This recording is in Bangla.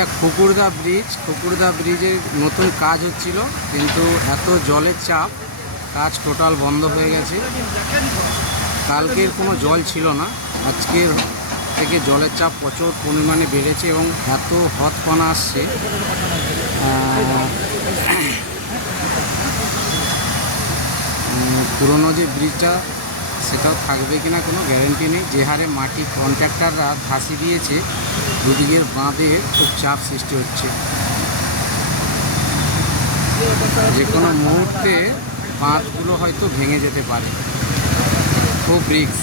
এটা খুকুরদা ব্রিজ। খুকুরদা ব্রিজের নতুন কাজ হচ্ছিল, কিন্তু এত জলের চাপ কাজ টোটাল বন্ধ হয়ে গেছে। কালকের কোনো জল ছিল না, আজকের থেকে জলের চাপ প্রচুর পরিমাণে বেড়েছে এবং এত হতপনা আসছে। পুরনো যে ব্রিজটা সেটাও থাকবে কিনা কোনো গ্যারেন্টি নেই। যে হারে মাটি কন্ট্রাক্টররা ধাসি দিয়েছে, দুদিকের বাঁধে খুব চাপ সৃষ্টি হচ্ছে। যে কোনো মুহূর্তে বাঁধগুলো হয়তো ভেঙে যেতে পারে, খুব রিস্ক।